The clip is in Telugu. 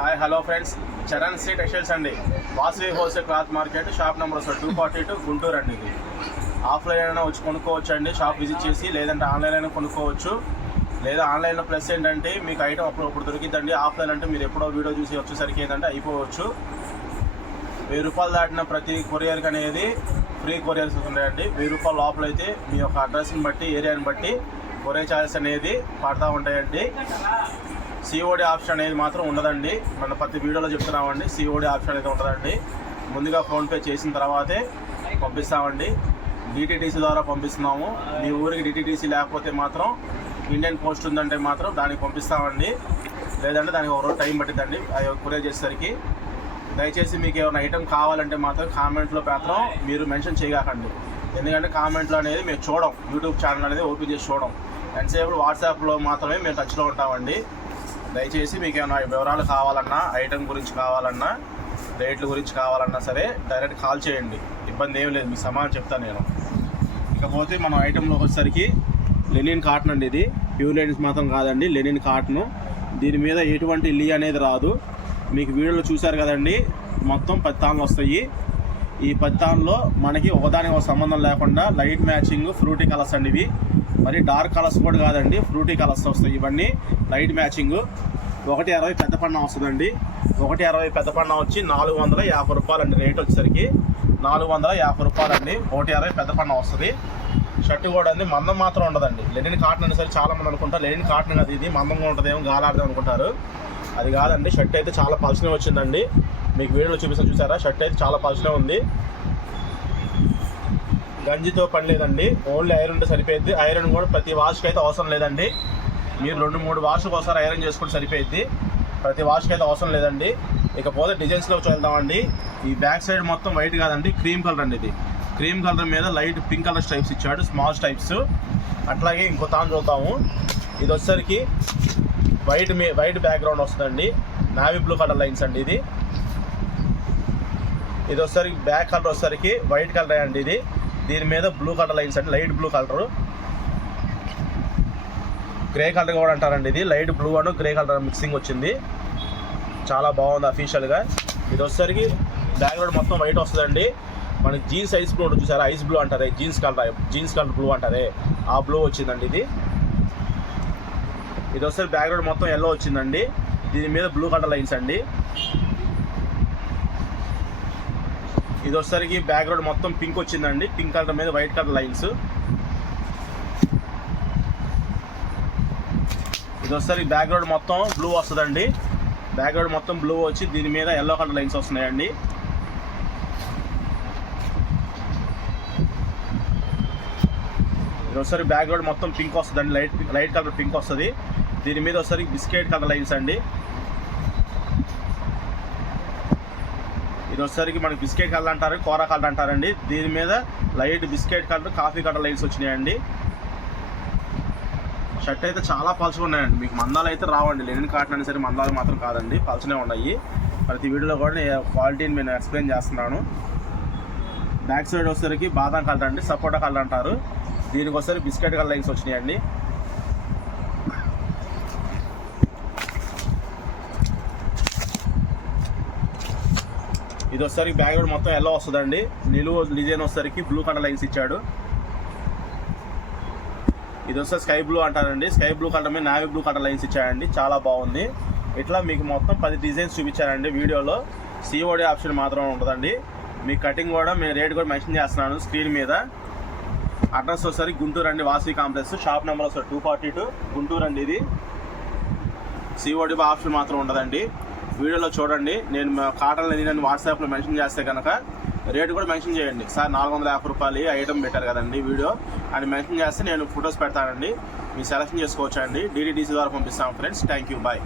Hi hello friends, Charan Shri textiles అండి. Vasavi wholesale cloth market, shop number 242 Guntur అండి. ఇది ఆఫ్లైన్ అయినా వచ్చి కొనుక్కోవచ్చు అండి, షాప్ విజిట్ చేసి, లేదంటే ఆన్లైన్ అయినా కొనుక్కోవచ్చు. లేదా ఆన్లైన్లో ప్లస్ ఏంటంటే మీకు ఐటమ్ అప్పుడు దొరికిద్దండి. ఆఫ్లైన్ అంటే మీరు ఎప్పుడో వీడియో చూసి వచ్చేసరికి ఏంటంటే అయిపోవచ్చు. 1000 రూపాయలు దాటిన ప్రతి కొరియర్కి అనేది ఫ్రీ కొరియర్స్ ఉన్నాయండి. 1000 రూపాయల లోపల అయితే మీ యొక్క అడ్రస్ని బట్టి, ఏరియాని బట్టి కొరియర్ ఛార్జెస్ అనేది పడతా ఉంటాయండి. సిఓడి ఆప్షన్ అనేది మాత్రం ఉండదండి. మన ప్రతి వీడియోలో చెప్తున్నామండి, సిఓడి ఆప్షన్ అయితే ఉండదండి. ముందుగా ఫోన్పే చేసిన తర్వాతే పంపిస్తామండి. డిటిడిసి ద్వారా పంపిస్తున్నాము. మీ ఊరికి డిటిడిసి లేకపోతే మాత్రం ఇండియన్ పోస్ట్ ఉందంటే మాత్రం దానికి పంపిస్తామండి. లేదంటే దానికి ఒక రోజు టైం పట్టిద్దండి కొరియర్ చేసేసరికి. దయచేసి మీకు ఏమైనా ఐటెం కావాలంటే మాత్రం కామెంట్లో మాత్రం మీరు మెన్షన్ చేయకండి. ఎందుకంటే కామెంట్లో అనేది మేము చూడం, యూట్యూబ్ ఛానల్ అనేది ఓపెన్ చేసి చూడం. ఎంతసేపు వాట్సాప్లో మాత్రమే మేము టచ్లో ఉంటామండి. దయచేసి మీకు ఏమైనా వివరాలు కావాలన్నా, ఐటెం గురించి కావాలన్నా, రేట్ల గురించి కావాలన్నా సరే డైరెక్ట్ కాల్ చేయండి. ఇబ్బంది ఏం లేదు, మీకు సమాధానం చెప్తాను నేను. ఇకపోతే మనం ఐటెంలో వచ్చేసరికి లెనిన్ కాటన్ అండి. ఇది ప్యూర్ లెనిన్స్ మాత్రం కాదండి, లెనిన్ కాటన్. దీని మీద ఎటువంటి లీ అనేది రాదు. మీకు వీడియోలో చూశారు కదండి, మొత్తం 10 తాన్లు వస్తాయి. ఈ 10 తాన్లో మనకి ఒకదానికి ఒక సంబంధం లేకుండా లైట్ మ్యాచింగ్ ఫ్రూటీ కలర్స్ అండి. ఇవి మరి డార్క్ కలర్స్ కూడా కాదండి, ఫ్రూటీ కలర్స్ వస్తాయి. ఇవన్నీ లైట్ మ్యాచింగ్. 160 పెద్ద పన్నా వస్తుందండి. 160 పెద్ద పన్నా వచ్చి 450 రూపాయలు అండి. రేట్ వచ్చేసరికి 450 రూపాయలు అండి. 160 పెద్ద పన్నా వస్తుంది. షర్ట్ కూడా అండి మందం మాత్రం ఉండదండి. లెనిన్ కాటన్ అని సరే చాలామంది అనుకుంటారు లెనిన్ కాటన్ కదా ఇది మందంగా ఉంటుందేమో, గాలాడదాం అనుకుంటారు. అది కాదండి. షర్ట్ అయితే చాలా పల్చనే వచ్చిందండి. మీకు వీడియోలో చూసారా, షర్ట్ అయితే చాలా పల్చనే ఉంది. గంజితో పని లేదండి, ఓన్లీ ఐరన్ ఉంటే సరిపోద్ది. ఐరన్ కూడా ప్రతి వాష్కి అయితే అవసరం లేదండి. మీరు 2-3 వాష్కి ఒకసారి ఐరన్ చేసుకుంటే సరిపోద్ది. ప్రతి వాష్కి అయితే అవసరం లేదండి. ఇకపోతే డిజైన్స్లోకి వెళ్దామండి. ఈ బ్యాక్ సైడ్ మొత్తం వైట్ కాదండి, క్రీమ్ కలర్ అండి. ఇది క్రీమ్ కలర్ మీద లైట్ పింక్ కలర్ స్ట్రైప్స్ ఇచ్చాడు, స్మాల్ స్ట్రైప్స్. అట్లాగే ఇంకో తాను చూద్దాము. ఇది వచ్చేసరికి వైట్ బ్యాక్గ్రౌండ్ వస్తుందండి, నావీ బ్లూ కలర్ లైన్స్ అండి. ఇది వచ్చేసరికి బ్యాక్ కలర్ వచ్చేసరికి వైట్ కలర్ అండి. దీని మీద బ్లూ కలర్ లైన్స్ అండి, light blue colour. Grey colour కూడా అంటారండి. ఇది light blue and grey colour mixing వచ్చింది, చాలా బాగుంది అఫీషియల్గా. ఇది వచ్చేసరికి బ్యాక్గ్రౌండ్ మొత్తం వైట్ వస్తుందండి. మనకి జీన్స్ ఐస్ బ్లూ ఉంటుంది చూసారా, ఐస్ బ్లూ అంటారే, జీన్స్ కలర్ బ్లూ అంటారే, ఆ బ్లూ వచ్చిందండి. ఇది వచ్చేసరికి బ్యాక్గ్రౌండ్ మొత్తం ఎల్లో వచ్చిందండి. దీని మీద బ్లూ కలర్ లైన్స్ అండి. ఇది వచ్చేసరికి బ్యాక్గ్రౌండ్ మొత్తం పింక్ వచ్చిందండి, పింక్ కలర్ మీద వైట్ కలర్ లైన్స్. ఇది వచ్చేసరికి బ్యాక్గ్రౌండ్ మొత్తం బ్లూ వస్తుందండి. బ్యాక్గ్రౌండ్ మొత్తం బ్లూ వచ్చి దీని మీద ఎల్లో కలర్ లైన్స్ వస్తున్నాయండి. ఇది వచ్చేసరికి బ్యాక్గ్రౌండ్ మొత్తం పింక్ వస్తుందండి, లైట్ కలర్ పింక్ వస్తుంది. దీని మీద వచ్చేసరికి బిస్కెట్ కలర్ లైన్స్ అండి. ఇది వచ్చేసరికి మనకి బిస్కెట్ కలర్ అంటారు, కోరా కలర్ అంటారండి. దీని మీద light biscuit colour, coffee colour lines వచ్చినాయండి. షర్ట్ అయితే చాలా పల్చగా ఉన్నాయండి. మీకు మందాలు అయితే రావండి. లెనిన్ కాటన్ అని సరే మందాలు మాత్రం కాదండి, పల్చనే ఉన్నాయి. ప్రతి వీడియోలో కూడా క్వాలిటీని నేను ఎక్స్ప్లెయిన్ చేస్తున్నాను. బ్యాక్ సైడ్ వచ్చేసరికి బాదం కలర్ అండి, సపోటా కలర్ అంటారు. దీనికి వచ్చేసరికి బిస్కెట్ కలర్ లైన్స్ వచ్చినాయండి. ఇది వచ్చేసరికి బ్యాక్గ్రౌండ్ మొత్తం ఎల్లో వస్తుందండి. నిలువు డిజైన్ వచ్చేసరికి బ్లూ కలర్ లైన్స్ ఇచ్చాడు. ఇది వస్తే స్కై బ్లూ అంటారండి, స్కై బ్లూ కలర్ మీద నావీ బ్లూ కలర్ లైన్స్ ఇచ్చాయండి, చాలా బాగుంది. ఇట్లా మీకు మొత్తం 10 డిజైన్స్ చూపించారండి వీడియోలో. సిఓడి ఆప్షన్ మాత్రం ఉంటుందండి. మీ కటింగ్ కూడా మేము రేట్ కూడా మెన్షన్ చేస్తున్నాను స్క్రీన్ మీద. అడ్రస్ వచ్చేసరికి గుంటూరు అండి, వాసవి కాంప్లెక్స్, షాప్ నెంబర్ వస్తుంది 242 గుంటూరు అండి. ఇది సిఓడి ఆప్షన్ మాత్రం ఉండదండి. వీడియోలో చూడండి, నేను కాటన్ లెనిన్ వాట్సాప్లో మెన్షన్ చేస్తే కనుక రేటు కూడా మెన్షన్ చేయండి. సార్ 450 రూపాయలు ఐటమ్ పెట్టారు కదండి వీడియో అని మెన్షన్ చేస్తే నేను ఫొటోస్ పెడతానండి. మీరు సెలెక్షన్ చేసుకోవచ్చండి. డిటిడిసి ద్వారా పంపిస్తాను ఫ్రెండ్స్. Thank you, bye.